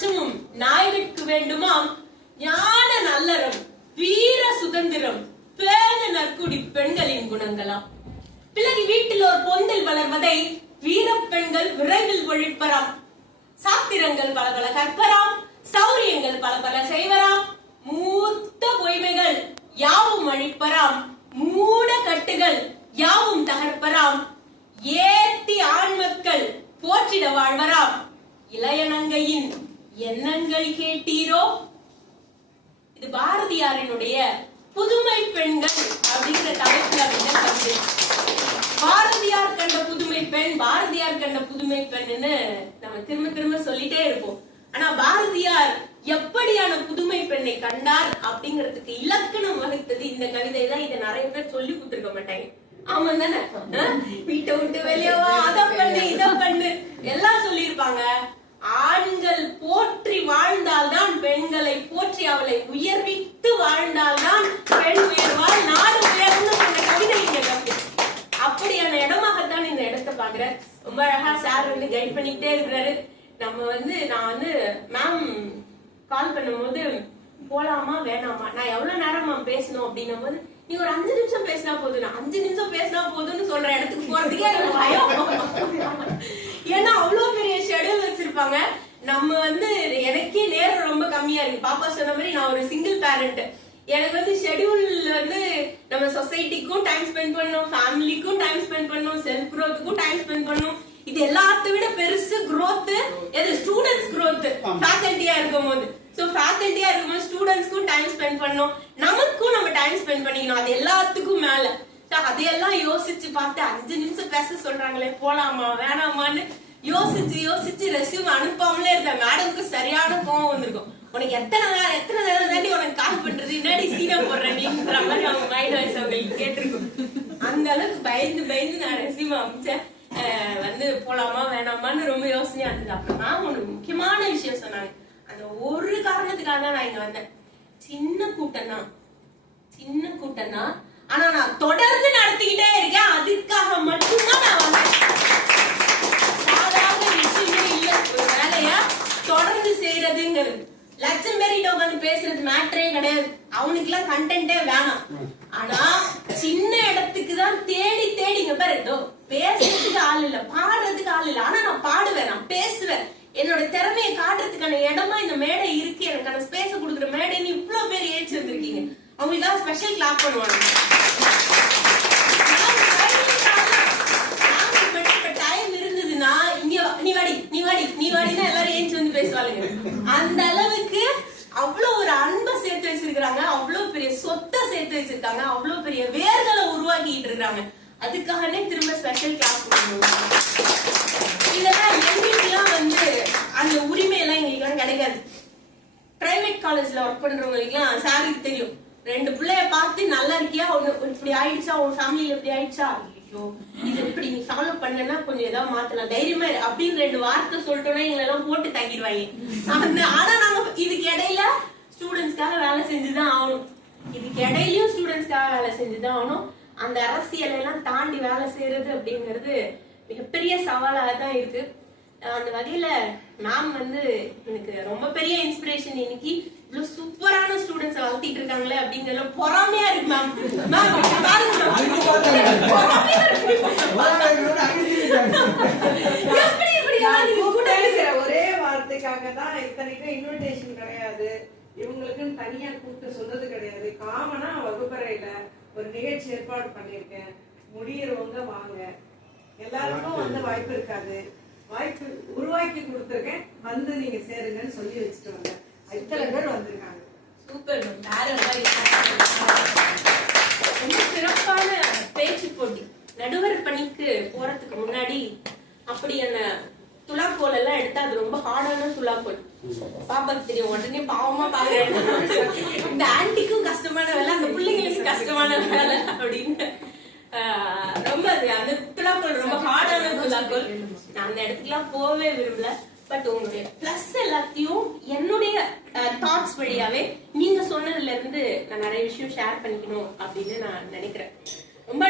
அச்சமும் நாயகற்கு வேண்டுமாம் ஞான நல்லறம் வீர சுதந்திரம் பேண நற்குடி பெண்களின் குணங்களாம். பிறகு வீட்டில் ஒரு பொந்தில் வளர்வதை வீர பெண்கள் விரைவில் ஒழிப்பராம். சாத்திரங்கள் பல பல கற்பராம், சௌரியங்கள் பல பல செய்வராம், மூத்த பொய்மைகள் யாவும் அழிப்பராம், மூட கட்டுகள் யாவும் தகர்ப்பராம், ஏத்தி ஆண்மக்கள் போற்றிட வாழ்வராம். இளையநங்கையின் எண்ணங்கள் கேட்டீரோ? இது பாரதியாரினுடைய புதுமை பெண்கள் அப்படிங்கிற தலைப்புல வந்து பாரதியார் கண்ட புதுமை பெண், பாரதியார் கண்ட புதுமை பெண்ணுன்னு நம்ம திரும்ப திரும்ப சொல்லிட்டே இருப்போம். ஆனா பாரதியார் எப்படியான புதுமை பெண்ணை கண்டார் அப்படிங்கறதுக்கு இலக்கணம் வகுத்தது இந்த கவிதை தான். இதை நிறைய பேர் சொல்லி கொடுத்துருக்க மாட்டாங்க. ஆமா தானே? வீட்டை விட்டு வெளியவா, அதை பண்ணு இதை பண்ணு எல்லாம் சொல்லியிருப்பாங்க. ஆண்கள் போற்றி வாழ்ந்தால்தான் பெண்களை போற்றி அவளை உயர்வித்து வாழ்ந்தால்தான் பெண் உயர்வாள், நாடு உயர்வு சொன்ன கவிதை இங்க கவிதை. அப்படியான இடமாகத்தான் இந்த இடத்தை பாக்குறேன். ரொம்ப அழகா சார் வந்து கைட் பண்ணிக்கிட்டே இருக்கிறாரு. நான் வந்து மேம் கால் பண்ணும் போது போலாமா வேணாமா, நான் எவ்வளவு நேரம் மேம் பேசணும் அப்படின்னும் போது நீ ஒரு 5 நிமிஷம் பேசினா போதும், நான் 5 நிமிஷம் பேசினா போதும்னு சொல்ற இடத்துக்கு போறதுக்கே எனக்கு பயம். ஏன்னா அவ்வளவு பெரிய ஷெட்யூல் வச்சிருப்பாங்க. நம்ம வந்து எனக்கே நேரம் ரொம்ப கம்மியா இருக்கு. பாப்பா சொன்ன மாதிரி நான் ஒரு சிங்கிள் பேரண்ட். எனக்கு வந்து ஷெட்யூல் வந்து நம்ம சொசைட்டிக்கும் டைம் ஸ்பெண்ட் பண்ணணும், ஃபேமிலிக்கும் டைம் ஸ்பெண்ட் பண்ணணும், செல்ஃப் க்ரோத்துக்கும் டைம் ஸ்பெண்ட் பண்ணணும். இது எல்லாத்த விட பெருசு growth எது ஸ்டூடெண்ட்ஸ் growth. ஃபேக்கல்ட்டியா இருக்கும்போது ஃபேக்கல்ட்டியா இருக்கும்போது ஸ்டூடெண்ட்ஸ்க்கும் டைம் ஸ்பெண்ட் பண்ணணும், நமக்கும் நம்ம டைம் ஸ்பெண்ட் பண்ணிக்கணும். அது எல்லாத்துக்கும் மேல அதையெல்லாம் யோசிச்சு பார்த்து 5 நிமிஷம் பேச சொல்றாங்களே போலாமா வேணாமான்னு யோசிச்சு ரெஸ்யூம் அனுப்பாமலே இருக்க மேடம்க்கு சரியான கோவம் வந்திருக்கும். உனக்கு எத்தனை நேரம் தாண்டி உனக்கு கால் பண்றது, என்னடி சீனா போடுறேன்ற மாதிரி அவங்க மைண்ட் வாய்ஸ் அவங்களுக்கு கேட்டிருக்கும். அந்த அளவுக்கு பயந்து நான் ரெஸ்யூம் அனுப்பிச்சேன். வந்து போலாமா வேணாமான்னு ரொம்ப யோசனையா இருந்தது. அப்புறமா ஒரு முக்கியமான விஷயம் சொன்னாங்க. அந்த ஒரு காரணத்துக்காக தான் நான் இங்க வந்தேன். சின்ன கூட்டம் தான், ஆனா நான் தொடர்ந்து நடத்திக்கிட்டே இருக்கேன். அதுக்காக மட்டும்தான் நான் வந்தேன். சாதாரண விஷயமே இல்ல. ஒரு வேலையா தொடர்ந்து செய்யறதுங்கிறது. லட்சம் பேர்கிட்ட உட்காந்து பேசுறது மேட்டரே கிடையாது. அவனுக்கு எல்லாம் கண்டென்ட்டே வேணாம். ஆனா சின்ன இடத்துக்கு தான் தேடி இங்க பாரு, பேசுறதுக்கு ஆள் இல்ல, பாடுறதுக்கு ஆள் இல்ல. ஆனா நான் பாடுவேன், நான் பேசுவேன். என்னோட திறமையை காட்டுறதுக்கான இடமா இந்த மேடை இருக்கு. எனக்கான ஸ்பேஸ் கொடுக்குற மேடைன்னு இவ்வளவு பேர் ஏச்சு வந்திருக்கீங்க. அவங்களுக்காக ஸ்பெஷல் கிளாப் பண்ணுவாங்க. டைம் இருந்ததுன்னா நீ வாடினா எல்லாரும் ஏச்சு வந்து பேசுவாளுங்க. அந்த அளவுக்கு அவ்வளவு ஒரு அன்பை சேர்த்து வச்சிருக்காங்க, அவ்வளவு பெரிய சொத்தை சேர்த்து வச்சிருக்காங்க, அவ்வளவு பெரிய வேர்களை உருவாக்கிட்டு இருக்காங்க. அதுக்காகவே திரும்ப ஸ்பெஷல் கிளாஸ் கொடுக்கணும். இதெல்லாம் எங்களுக்குலாம் வந்து அந்த உரிமை எல்லாம் எங்களுக்கு கிடைக்காது. பிரைவேட் காலேஜ்ல ஒர்க் பண்றவங்களுக்கு எல்லாம் சாருக்கு தெரியும். 2 பிள்ளைய பார்த்து நல்லா இருக்கியா, இப்படி ஆயிடுச்சா, உன் ஃபேமிலியில இப்படி ஆயிடுச்சா, ஐயோ இது இப்படி நீ ஃபாலோ பண்ணனா கொஞ்சம் ஏதாவது மாத்தலாம், தைரியமா அப்படின்னு 2 வார்த்தை சொல்லிட்டோம்னா எங்களை எல்லாம் போட்டு தங்கிடுவாங்க. ஆனா நாங்க இதுக்கு இடையில ஸ்டூடெண்ட்ஸ்க்காக வேலை செஞ்சுதான் ஆகணும். இதுக்கு இடையிலயும் ஸ்டூடெண்ட்ஸ்க்காக வேலை செஞ்சுதான் ஆகணும். அந்த அரசியல் எல்லாம் தாண்டி வேலை செய்யறது அப்படிங்கிறது மிகப்பெரிய சவாலாக தான் இருக்கு. அந்த வகையில மேம் வந்து எனக்கு ரொம்ப பெரிய இன்ஸ்பிரேஷன். இன்னைக்கு இவ்வளவு சூப்பரான ஸ்டூடெண்ட்ஸ் வளர்த்திட்டு இருக்காங்களே அப்படிங்கறத பொறாமையா இருக்கு மேம். ஒரே வார்த்தைக்காக தான் இத்தனைக்கும் இன்விடேஷன் கிடையாது, இவங்களுக்குன்னு தனியா கூப்பிட்டு சொன்னது கிடையாது. காமனா வகுப்பறையில ஒரு நிகழ்ச்சி ஏற்பாடு பண்ணிருக்கேன். முடியறவங்க வாங்க, எல்லாருக்கும் வந்து வாய்ப்பு இருக்காது, வாய்ப்பு உருவாக்கி கொடுத்துருக்கேன், வந்து நீங்க சேருங்கன்னு சொல்லி வச்சுட்டு வந்தேன். இத்தனை பேர் வந்திருக்காங்க. சூப்பர். ரொம்ப சிறப்பான பேச்சு போட்டி. நடுவர் பணிக்கு போறதுக்கு முன்னாடி அப்படி அந்த துலாக்கோல் எல்லாம் எடுத்தா அது ரொம்ப ஹார்டான துலாக்கோல். பாப்பாக்கு தெரியும், உடனே பாவமா பாக்குறேன். இந்த ஆன்டிக்கும் கஷ்டமான வேலை, அந்த பிள்ளைங்களுக்கும் கஷ்டமான வேலை அப்படின்னு ரொம்ப அந்த துலாக்கோல் ரொம்ப ஹார்டான துலாக்கோல். நான் அந்த இடத்துக்குலாம் போவே விரும்பல. பட் உங்களுடைய பிளஸ் எல்லாத்தையும் என்னுடைய தாட்ஸ் வழியாவே நீங்க சொன்னதுல இருந்து நான் நிறைய விஷயம் ஷேர் பண்ணிக்கணும் அப்படின்னு நான் நினைக்கிறேன்.